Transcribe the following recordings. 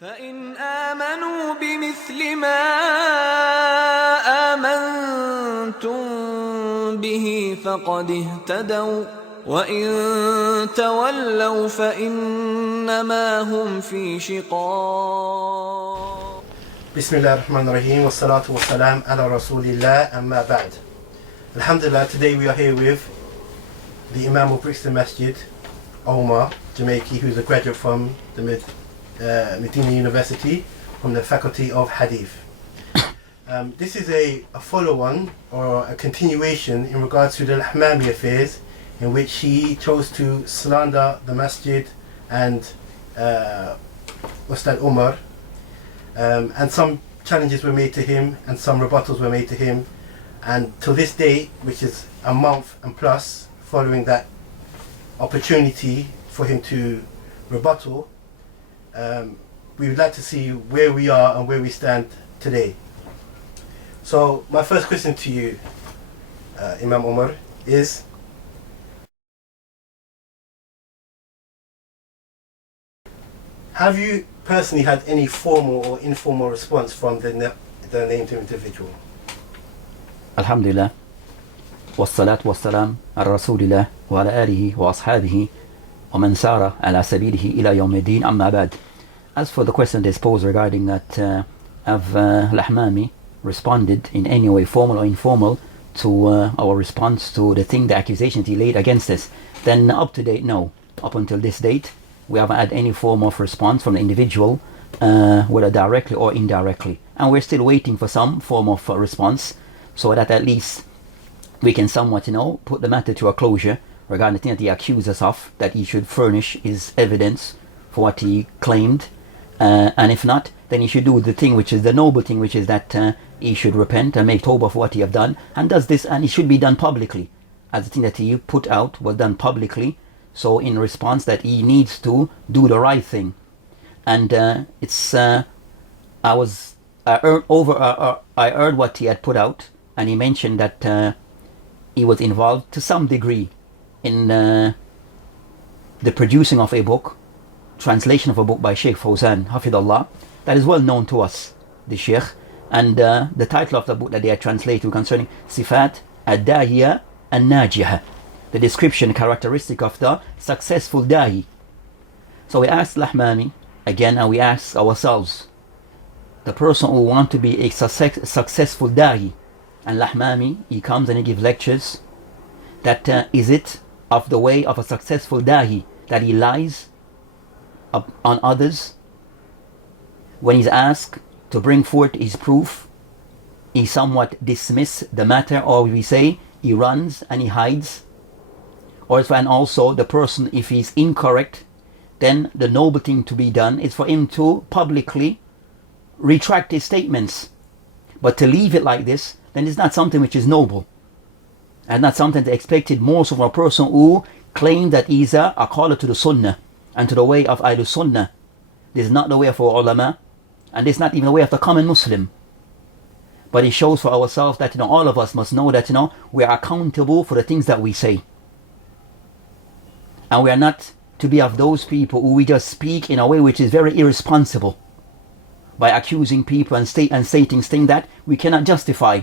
فإن آمنوا بمثل ما آمنتم به فقد اهتدوا وإن تولوا فإنما هم في شقاق. بسم الله الرحمن الرحيم والصلاة والسلام على رسول الله أما بعد. Alhamdulillah, today we are here with the Imaam of Brixton Masjid, Umar, Jamaykee, who's a graduate from the Medina University from the Faculty of Hadith. This is a follow-on or a continuation in regards to the Lahmami affairs, in which he chose to slander the Masjid and Ustad Umar, and some challenges were made to him and some rebuttals were made to him, and to this day, which is a month and plus following that opportunity for him to rebuttal, we would like to see where we are and where we stand today. So my first question to you, Imam Umar, is have you personally had any formal or informal response from the named individual? Alhamdulillah, wassalatu wassalam ala rasulillah wa ala alihi wa ashabihi wa man sara ala sabilihi ila yawmiddin, amma ba'd. As for the question they posed regarding that, have Lahmami responded in any way, formal or informal, to our response to the accusations he laid against us, then up to date, no. Up until this date, we haven't had any form of response from the individual, whether directly or indirectly. And we're still waiting for some form of response, so that at least we can somewhat, put the matter to a closure regarding the thing that he accused us of, that he should furnish his evidence for what he claimed. And if not, then he should do the thing which is the noble thing, which is that he should repent and make tawbah for what he have done, and does this, and it should be done publicly, as the thing that he put out was done publicly. So in response, that he needs to do the right thing. And I heard what he had put out, and he mentioned that he was involved to some degree in the producing of a book, translation of a book by Sheikh Fawzan, Hafidullah, that is well known to us, the Sheikh. And the title of the book that they had translated concerning Sifat Ad-Dahiya An-Najiha, the description, characteristic of the successful Dahi. So we asked Lahmami again, and we ask ourselves, the person who wants to be a successful Dahi, and Lahmami, he comes and he gives lectures, that is it of the way of a successful Dahi that he lies on others? When he's asked to bring forth his proof, he somewhat dismiss the matter, or we say he runs and he hides. And also the person, if he's incorrect, then the noble thing to be done is for him to publicly retract his statements. But to leave it like this, then it's not something which is noble, and not something that expected most from a person who claimed that he's a caller to the Sunnah and to the way of Ahlul Sunnah. This is not the way of our ulama, and this is not even the way of the common Muslim. But it shows for ourselves that all of us must know that we are accountable for the things that we say. And we are not to be of those people who we just speak in a way which is very irresponsible, by accusing people and stating things that we cannot justify.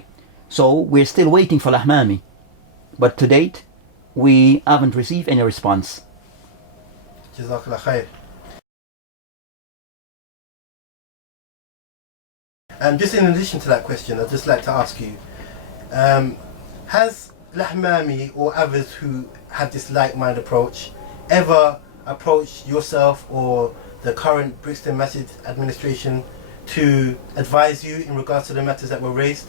So we're still waiting for Lahmami. But to date, we haven't received any response. Jazakallah khair. Just in addition to that question, I'd just like to ask you, has Lahmami or others who have this like-minded approach ever approached yourself or the current Brixton Masjid administration to advise you in regards to the matters that were raised?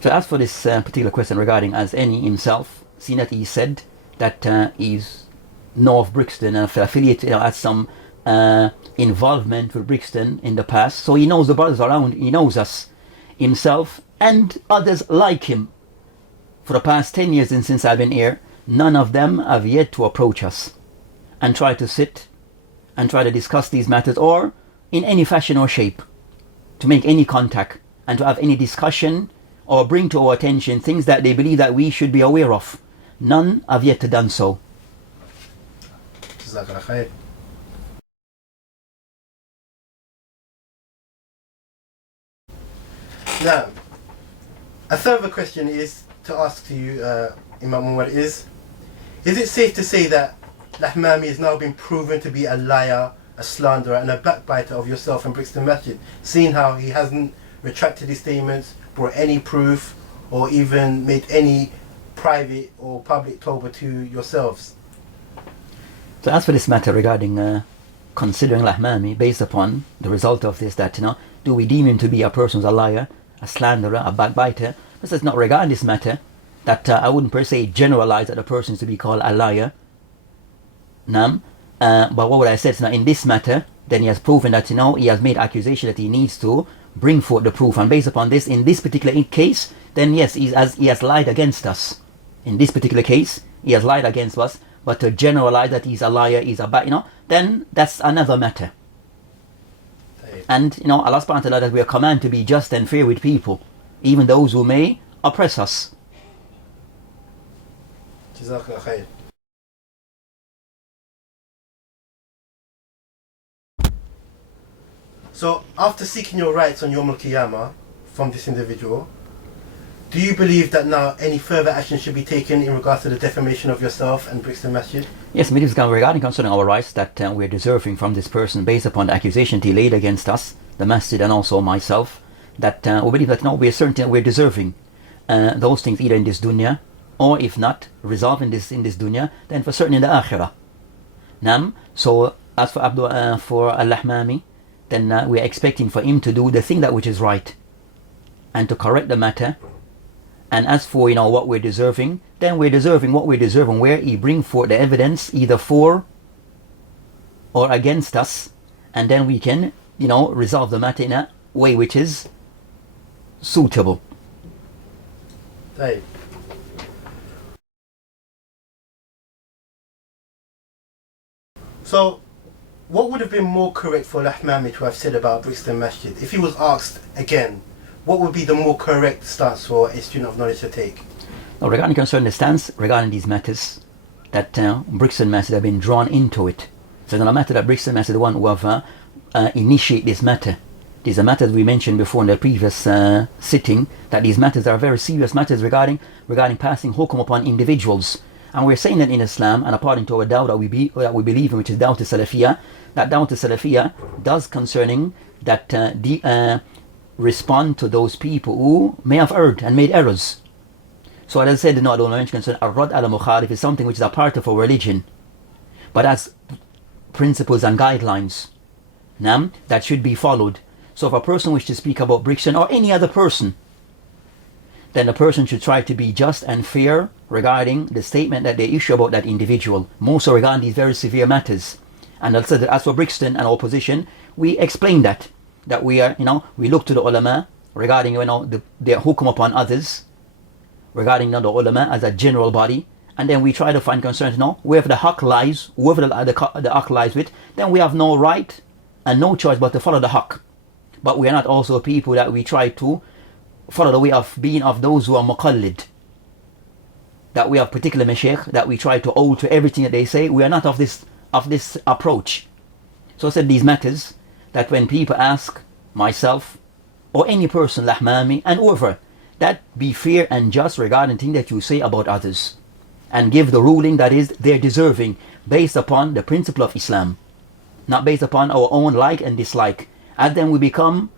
So as for this particular question regarding as any himself, seeing that he said that he's North Brixton and affiliated, has some involvement with Brixton in the past, so he knows the brothers around, he knows us himself and others like him. For the past 10 years and since I've been here, none of them have yet to approach us and try to sit and try to discuss these matters, or in any fashion or shape, to make any contact and to have any discussion or bring to our attention things that they believe that we should be aware of. None have yet done so. Jazakallah khair. Now, a further question is to ask to you, Imam Umar, is it safe to say that Lahmami has now been proven to be a liar, a slanderer and a backbiter of yourself and Brixton Masjid, seeing how he hasn't retracted his statements, brought any proof, or even made any private or public tawbah to yourselves? So as for this matter regarding considering Lahmami, based upon the result of this, that do we deem him to be a person who's a liar, a slanderer, a backbiter? This is not regarding this matter, that I wouldn't per se generalize that a person is to be called a liar. But what would I say? In this matter, then he has proven that he has made accusation that he needs to bring forth the proof, and based upon this, in this particular case, then yes, he has lied against us. In this particular case, he has lied against us. But to generalize that he's a liar, he's a then that's another matter. And Allah subhanahu wa ta'ala, that we are commanded to be just and fair with people, even those who may oppress us. Jazakallah khair. So, after seeking your rights on Yowmel Qiyaama from this individual, do you believe that now any further action should be taken in regards to the defamation of yourself and Brixton Masjid? Yes, it is regarding concerning our rights that we are deserving from this person based upon the accusation he laid against us, the Masjid and also myself, that we believe that we are certain that we are deserving those things either in this dunya, or if not, resolving this in this dunya, then for certain in the akhirah. So as for Lahmami, then we are expecting for him to do the thing that which is right and to correct the matter. And as for what we're deserving, then we're deserving what we're deserving, where he bring forth the evidence either for or against us, and then we can resolve the matter in a way which is suitable. Right. So, what would have been more correct for Lahmami to have said about Brixton Masjid? If he was asked again, what would be the more correct stance for a student of knowledge to take? Now, regarding concern the stance regarding these matters, that Brixton Masjid have been drawn into it. So it's not a matter that Brixton Masjid is the one who have initiate this matter. These are matters we mentioned before in the previous sitting, that these matters are very serious matters regarding passing hukum upon individuals. And we're saying that in Islam, and according to our dawah that we believe in, which is dawah Salafiyah, that dawah Salafiyah does concerning that respond to those people who may have erred and made errors. So as I said, I don't mention concern Ar-Rad al-Mukhalif is something which is a part of our religion, but as principles and guidelines that should be followed. So if a person wishes to speak about Brixton or any other person, then the person should try to be just and fair regarding the statement that they issue about that individual, more so regarding these very severe matters. And as for Brixton and our position, we explain that we are, we look to the ulama regarding, their hukum upon others, regarding the ulama as a general body, and then we try to find concerns, wherever the haqq lies, whoever the haqq lies with, then we have no right and no choice but to follow the haqq. But we are not also people that we try to follow the way of being of those who are muqallid, that we have particular mashaykh that we try to hold to everything that they say. We are not of this approach. So I said these matters, that when people ask myself or any person, Lahmami and whoever, that be fair and just regarding things that you say about others, and give the ruling that is they're deserving based upon the principle of Islam, not based upon our own like and dislike. And then we become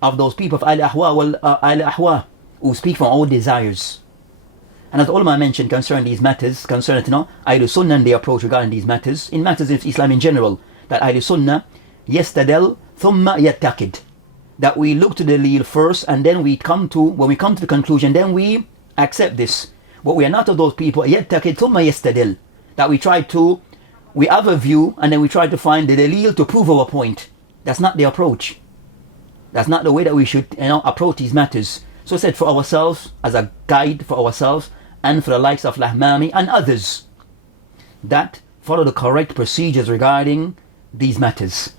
of those people of al-ahwa who speak from our desires. And as ulama mentioned concerning these matters, concerning Ahlul Sunnah and their approach regarding these matters, in matters of Islam in general, that Ahlul Sunnah yastadil thumma yattaqid, that we look to the dalil first, and then when we come to the conclusion, then we accept this. But we are not of those people yattaqid thumma yastadil, that we have a view and then we try to find the dalil to prove our point. That's not the approach. That's not the way that we should approach these matters. So I said, for ourselves, as a guide for ourselves and for the likes of Lahmami and others, that follow the correct procedures regarding these matters.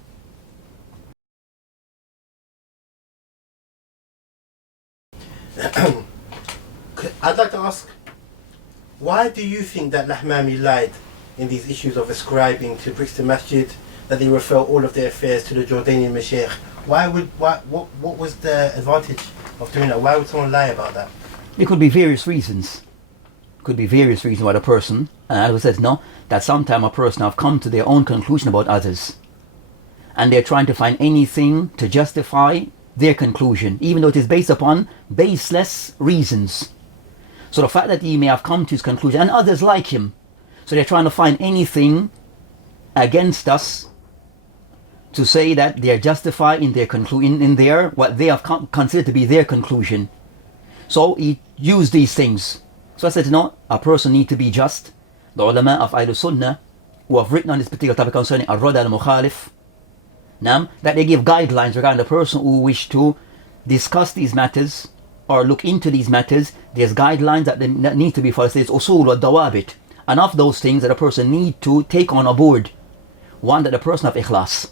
I'd like to ask, why do you think that Lahmami lied in these issues of ascribing to Brixton Masjid, that they refer all of their affairs to the Jordanian Mashaykh? What was the advantage of doing that? Why would someone lie about that? There could be various reasons. Could be various reasons why the person, as I said, no, that sometimes a person have come to their own conclusion about others. And they're trying to find anything to justify their conclusion, even though it is based upon baseless reasons. So the fact that he may have come to his conclusion, and others like him, so they're trying to find anything against us to say that they are justified in their conclusion, in their what they have considered to be their conclusion. So he used these things. So I said, a person need to be just. The ulama of Ahlul Sunnah, who have written on this particular topic concerning Ar-Rad al-Mukhalif, that they give guidelines regarding the person who wish to discuss these matters or look into these matters. There's guidelines that need to be followed. There's usul wa dawabit. And of those things that a person need to take on board. One, that the person of ikhlas,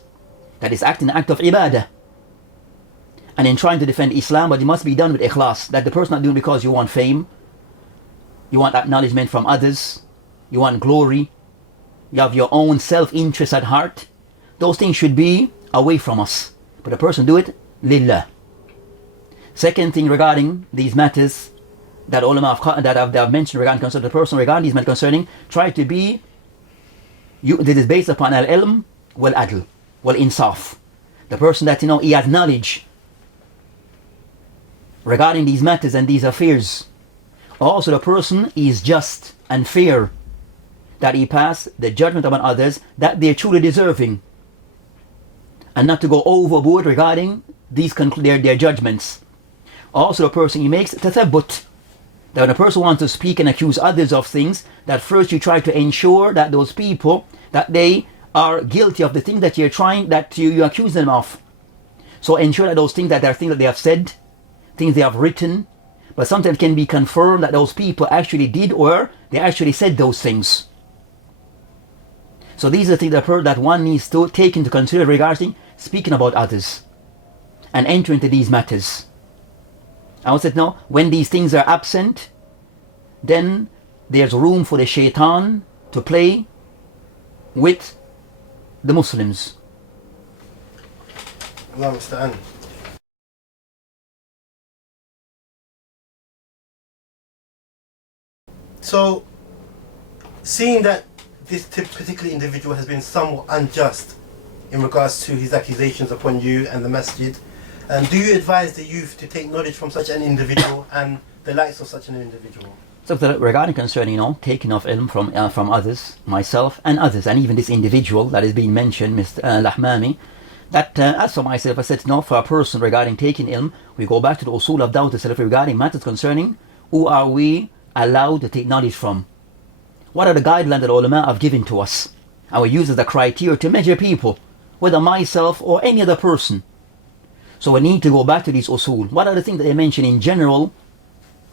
that is acting an act of ibadah. And in trying to defend Islam, but it must be done with ikhlas. That the person not doing because you want fame, you want acknowledgement from others, you want glory, you have your own self-interest at heart. Those things should be away from us. But the person do it lillah. Second thing regarding these matters that ulama that I've mentioned regarding concerning the person regarding these matters concerning, try to be this is based upon al-ilm wal-adl wal-insaf. The person that he has knowledge regarding these matters and these affairs. Also the person is just and fair, that he pass the judgment upon others that they are truly deserving, and not to go overboard regarding these their judgments. Also the person he makes tathabbut, that when a person wants to speak and accuse others of things, that first you try to ensure that those people, that they are guilty of the things that you accuse them of. So ensure that those things that are things that they have said, things they have written, but sometimes can be confirmed that those people actually did or they actually said those things. So these are things that one needs to take into consideration regarding speaking about others and enter into these matters. I said no, when these things are absent, then there's room for the shaitan to play with the Muslims. Allah musta'an. So, seeing that this particular individual has been somewhat unjust in regards to his accusations upon you and the masjid, do you advise the youth to take knowledge from such an individual and the likes of such an individual? So regarding concerning, taking of ilm from others, myself and others, and even this individual that is being mentioned, Mr. Lahmami, that as for myself, I said no, for a person regarding taking ilm, we go back to the usul of dawah salaf regarding matters concerning who are we allowed to take knowledge from. What are the guidelines that ulama have given to us? And we use as a criteria to measure people, whether myself or any other person. So we need to go back to these usul. What are the things that they mention in general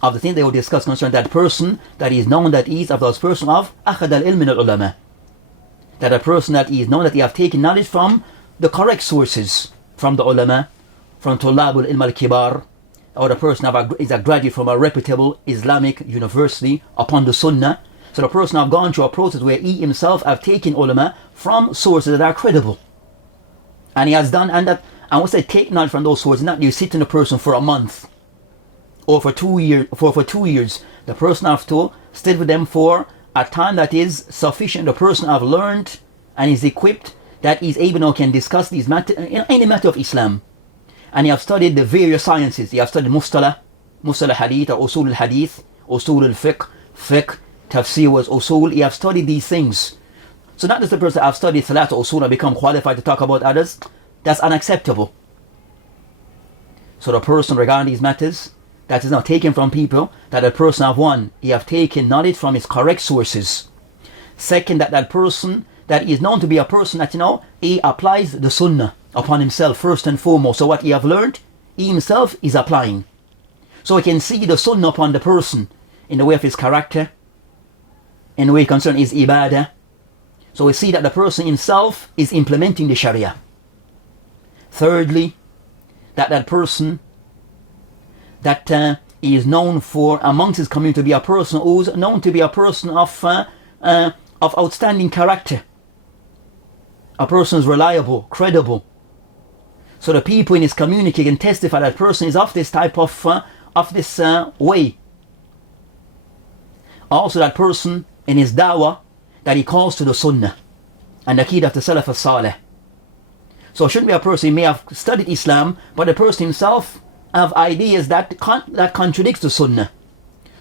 of the things they will discuss concerning that person that is known that is of those person of akhad al-ilm min al-ulama. That a person that is known that he have taken knowledge from the correct sources, from the ulama, from tullabul ilm al-kibar, or the person is a graduate from a reputable Islamic university upon the sunnah. So the person have gone through a process where he himself have taken ulama from sources that are credible. And he has done, and that, I want to say take knowledge from those sources, not you sit in a person for a month or for 2 years. For 2 years, the person have to stay with them for a time that is sufficient. The person have learned and is equipped that is able now can discuss these matter, any matter of Islam. And he have studied the various sciences. He have studied mustalah hadith, or usul al-hadith, usul al-fiqh, tafsir was usul. He have studied these things. So not just the person that have studied salat or usul and become qualified to talk about others. That's unacceptable. So the person regarding these matters, that is not taken from people, that the person have one, he have taken knowledge from his correct sources. Second, that person that is known to be a person that he applies the sunnah upon himself first and foremost. So what he have learned, he himself is applying. So he can see the sunnah upon the person in the way of his character, in the way concerning his ibadah. So we see that the person himself is implementing the sharia. Thirdly, that person that is known for amongst his community to be a person who's known to be a person of outstanding character. A person is reliable, credible. So the people in his community can testify that person is of this type of way. Also that person in his da'wah that he calls to the sunnah and the aqeedah of the Salaf as-Salih. So it shouldn't be a person who may have studied Islam, but the person himself have ideas that contradicts the sunnah.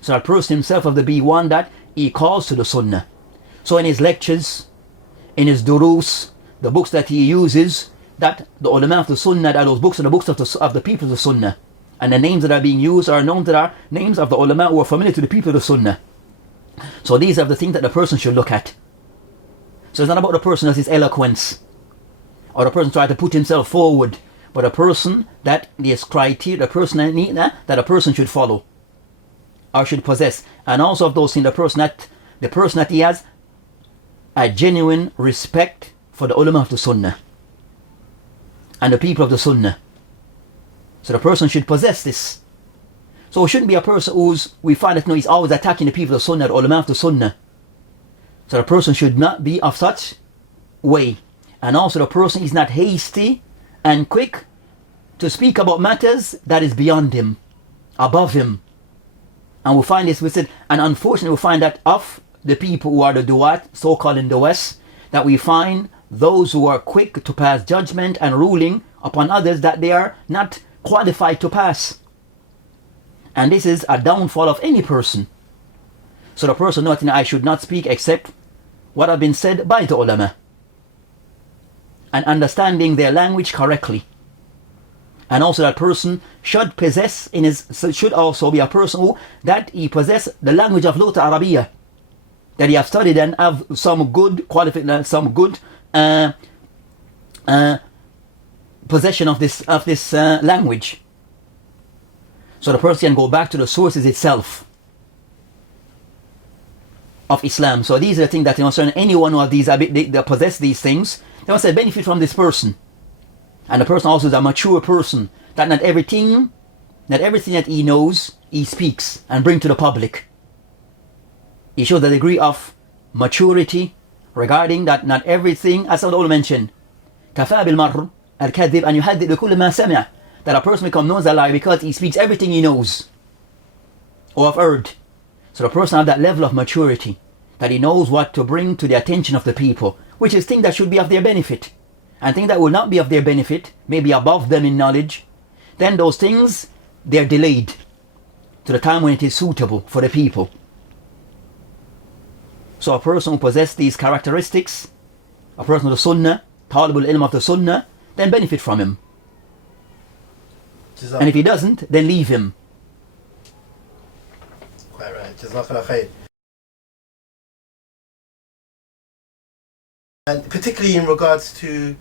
So that person himself have to be one that he calls to the sunnah. So in his lectures, in his durus, the books that he uses, that the ulama of the sunnah, that those books are the books of the people of the sunnah. And the names that are being used are known that are names of the ulama who are familiar to the people of the sunnah. So these are the things that the person should look at. So it's not about the person as his eloquence, or the person trying to put himself forward, but a person that this criteria, the person that a person should follow or should possess. And also of those things, the person that he has a genuine respect for the ulama of the sunnah and the people of the sunnah. So the person should possess this. So it shouldn't be a person we find that he's always attacking the people of the sunnah, the ulama of the sunnah. So the person should not be of such way. And also the person is not hasty and quick to speak about matters that is beyond him, above him. And we find this, and unfortunately we find that of the people who are the du'at, so-called in the West, that we find those who are quick to pass judgment and ruling upon others that they are not qualified to pass. And this is a downfall of any person. So the person knows I should not speak except what have been said by the ulama, and understanding their language correctly. And also that person should should also be a person who that he possess the language of Lughat Arabiya, that he have studied and have some good possession of this language. So the person can go back to the sources itself of Islam. So these are the things that anyone who have they possess these things, they must benefit from this person. And the person also is a mature person, that not everything that he knows, he speaks and bring to the public. He shows the degree of maturity regarding that not everything, as I mentioned, كَفَى بِالْمَرْءِ الْكَذِّبِ أَنْ يُحَدِّث بِكُلِّ مَا سَمِعَ, that a person becomes a liar because he speaks everything he knows or have heard. So the person has that level of maturity, that he knows what to bring to the attention of the people, which is things that should be of their benefit. And things that will not be of their benefit, maybe above them in knowledge, then those things, they're delayed to the time when it is suitable for the people. So a person who possesses these characteristics, a person of the sunnah, talibul ilm of the sunnah, then benefit from him. And if he doesn't, then leave him. Quite right. Jazakallah khair. And particularly in regards to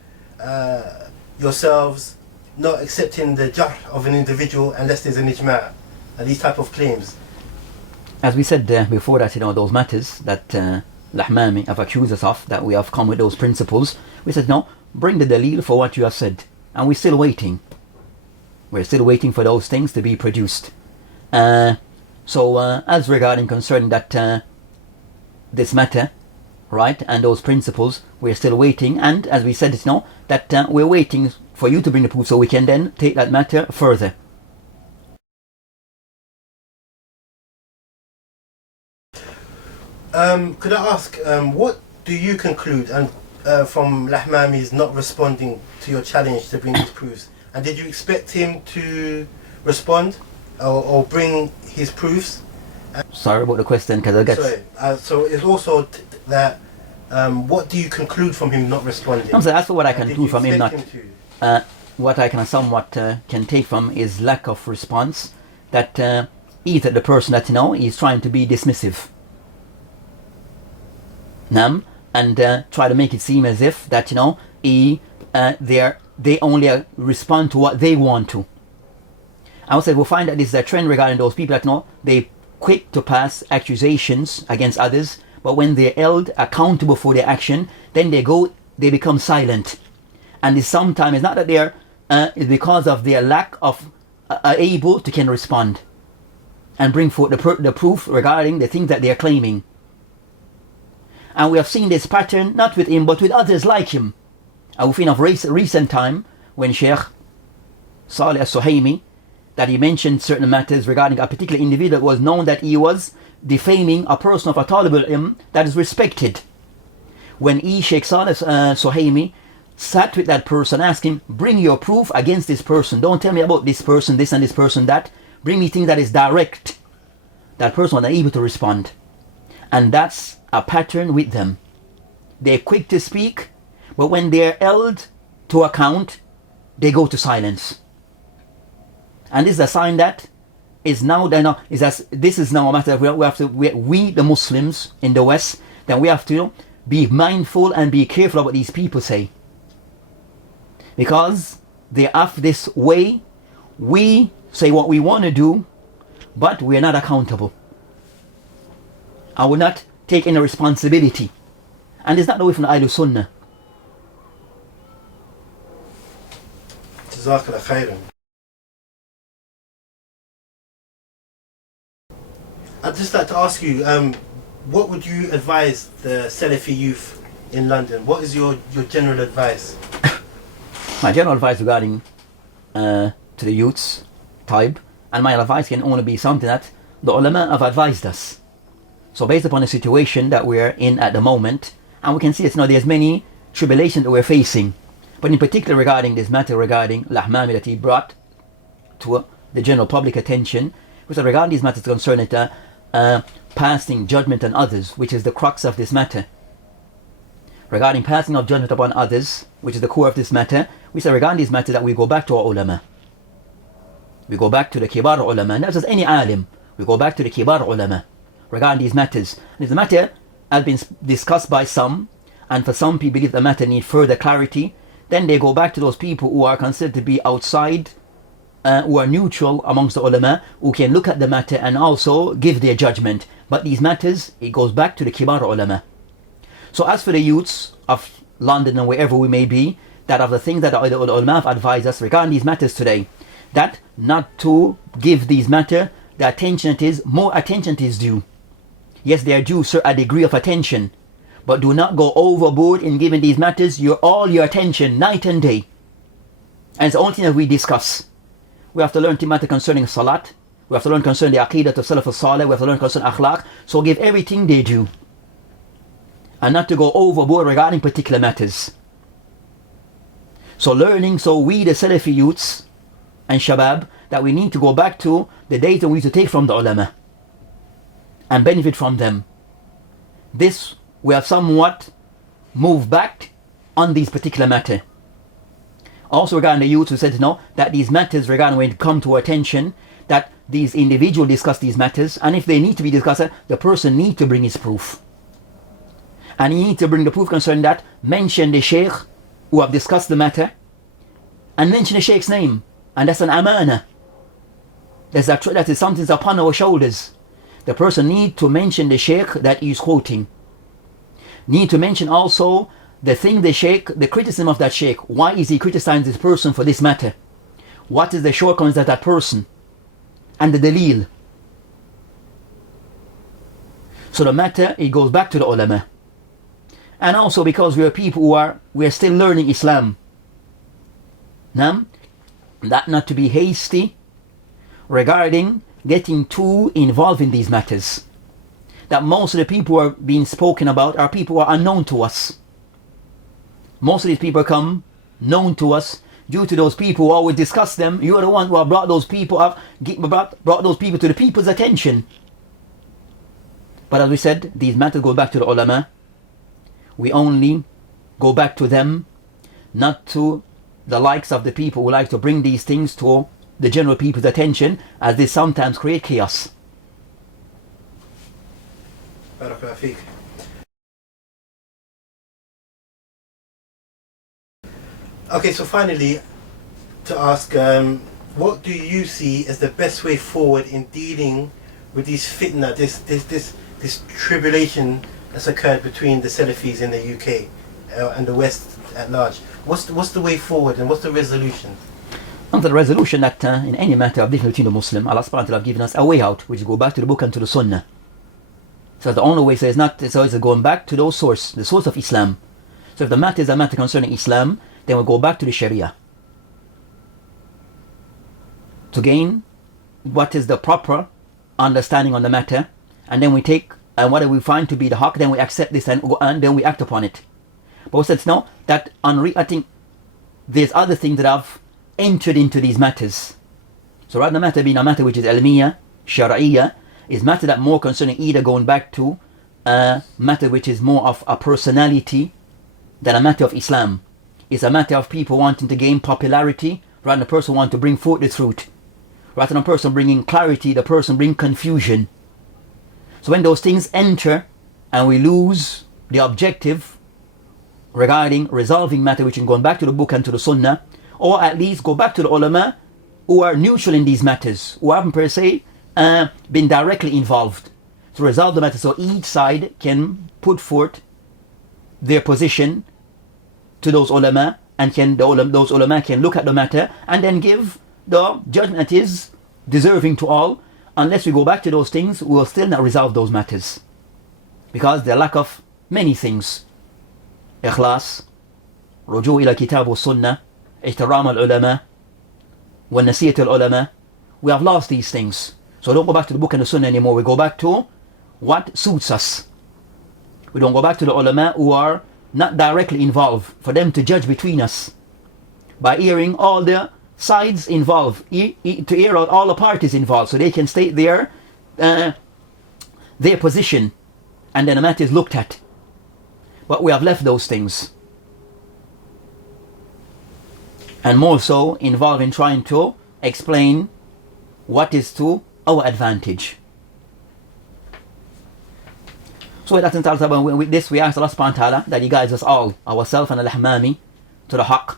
yourselves not accepting the jarh of an individual unless there's an ijma' and these type of claims. As we said before that, those matters that Lahmami have accused us of, that we have come with those principles, we said, no, bring the dalil for what you have said. And we're still waiting. We're still waiting for those things to be produced. So as regarding concerning that this matter, right, and those principles, we're still waiting. And as we said, that we're waiting for you to bring the proof so we can then take that matter further. Could I ask, what do you conclude from Lahmami's not responding to your challenge to bring these proofs? And did you expect him to respond or bring his proofs? Sorry about the question, because I get... Sorry. So it's also that, what do you conclude from him not responding? No, so that's what I can do from him not... what I can somewhat can take from is lack of response, that either the person that is trying to be dismissive, and try to make it seem as if that they only respond to what they want to. I would say we'll find that this is a trend regarding those people that they quick to pass accusations against others, but when they're held accountable for their action, then they become silent. And sometimes it's not that they're it's because of their lack of able to can respond and bring forth the proof regarding the things that they are claiming. And we have seen this pattern not with him but with others like him. And we think of recent time when Sheikh Salih as-Suhaimi, that he mentioned certain matters regarding a particular individual that was known that he was defaming a person of a Talib al-Ilm that is respected. When Sheikh Salih Suhaimi sat with that person, asked him, bring your proof against this person. Don't tell me about this person, this and this person, that. Bring me things that is direct. That person was not able to respond. And that's a pattern with them. They're quick to speak, but when they're held to account, they go to silence. And this is a sign that is now this is now a matter of we the Muslims in the West, that we have to be mindful and be careful of what these people say, because they have this way. We say what we want to do, but we are not accountable. I will not take any responsibility, and it's not the way from the Ahlul Sunnah. Jazakallah khairan. I'd just like to ask you, what would you advise the Salafi youth in London? What is your general advice? My general advice regarding to the youths type, and my advice can only be something that the ulama have advised us. So based upon the situation that we're in at the moment, and we can see there's many tribulations that we're facing, but in particular regarding this matter regarding Lahmami that he brought to the general public attention, which regarding these matters concerning passing judgment on others, which is the crux of this matter. Regarding passing of judgment upon others, which is the core of this matter, we say regarding this matter that we go back to our ulama. We go back to the kibar ulama, not just any alim. We go back to the kibar ulama regarding these matters. And this matter has been discussed by some, and for some people believe the matter need further clarity. Then they go back to those people who are considered to be outside, who are neutral amongst the ulama, who can look at the matter and also give their judgment. But these matters, it goes back to the kibar ulama. So as for the youths of London and wherever we may be, that are the things that the ulama have advised us regarding these matters today, that not to give these matter the attention it is, more attention it is due. Yes, they are due a degree of attention, but do not go overboard in giving these matters all your attention night and day. And it's the only thing that we discuss. We have to learn the matter concerning salat. We have to learn concerning the aqidah of Salaf al-Salih. We have to learn concerning akhlaq. So give everything they do, and not to go overboard regarding particular matters. So we the Salafi youths and Shabab, that we need to go back to the data we need to take from the ulama and benefit from them. This we have somewhat moved back on these particular matter. Also regarding the youth, we said to know that these matters regarding when it come to our attention, that these individuals discuss these matters, and if they need to be discussed, the person need to bring his proof. And he need to bring the proof concerning that, mention the sheikh who have discussed the matter, and mention the sheikh's name. And that's an amana. That is something that's upon our shoulders. The person need to mention the sheikh that he is quoting. Need to mention also the thing the sheikh, the criticism of that sheikh. Why is he criticizing this person for this matter? What is the shortcomings of that person? And the dalil. So the matter, it goes back to the ulama. And also because we are people we are still learning Islam. Now, that not to be hasty regarding getting too involved in these matters. That most of the people who are being spoken about are people who are unknown to us. Most of these people come known to us due to those people who always discuss them. You are the one who have brought those people up, brought those people to the people's attention. But as we said, these matters go back to the ulama. We only go back to them, not to the likes of the people who like to bring these things to the general people's attention, as they sometimes create chaos. Barakallahu feek. Okay, so finally, to ask, what do you see as the best way forward in dealing with these fitna, this tribulation that's occurred between the Salafis in the UK and the West at large? What's the way forward, and what's the resolution? And the resolution that in any matter of difference between the Muslim, Allah subhanahu wa ta'ala have given us a way out, which is go back to the book and to the Sunnah. So the only way it's going back to those source, the source of Islam. So if the matter is a matter concerning Islam, then we'll go back to the Sharia. to gain what is the proper understanding on the matter, and then we take and whatever we find to be the haqq, then we accept this and then we act upon it. But we said no, that I think there's other things that have entered into these matters. So rather than the matter being a matter which is ilmiya, shar'iyya, is matter that more concerning either going back to a matter which is more of a personality than a matter of Islam. It's a matter of people wanting to gain popularity rather than a person wanting to bring forth the truth. Rather than a person bringing clarity, the person bring confusion. So when those things enter and we lose the objective regarding resolving matter which is going back to the book and to the sunnah, or at least go back to the ulama who are neutral in these matters, who haven't per se been directly involved to resolve the matter, so each side can put forth their position to those ulama, and those ulama can look at the matter and then give the judgment that is deserving to all. Unless we go back to those things, we will still not resolve those matters, because the lack of many things: ikhlas, ruju ila kitab wa sunnah, ihtiram al-ulama, wa nasiyat al-ulama. We have lost these things. So don't go back to the book and the sunnah anymore. We go back to what suits us. We don't go back to the ulama who are not directly involved, for them to judge between us by hearing all the sides involved, to hear out all the parties involved, so they can state their position, and then the matter is looked at. But we have left those things, and more so involved in trying to explain what is to our advantage. So that with this we ask Allah subhanahu wa ta'ala that He guides us all, ourselves and Lahmami, to the haqq,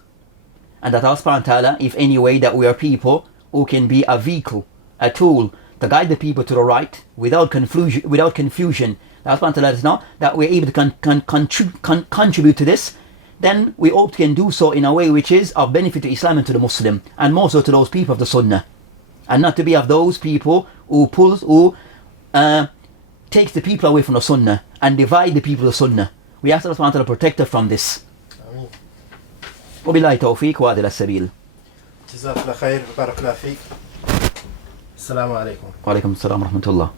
and that Allah subhanahu wa ta'ala, if any way that we are people who can be a vehicle, a tool to guide the people to the right without confusion, that Allah subhanahu wa ta'ala let us know that we're able to contribute to this, then we hope can do so in a way which is of benefit to Islam and to the Muslim, and more so to those people of the Sunnah, and not to be of those people who takes the people away from the Sunnah and divide the people of the Sunnah. We ask Allah subhanahu wa ta'ala to protect us from this. وبالله توفيق وهذا السبيل. جزاك الله خير وبارك الله فيك. السلام عليكم. وعليكم السلام ورحمة الله.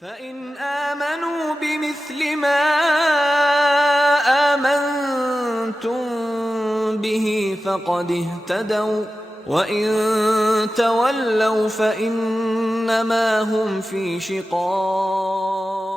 فإن آمنوا بمثل ما آمنتم به فقد اهتدوا وإن تولوا فإنما هم في شقاق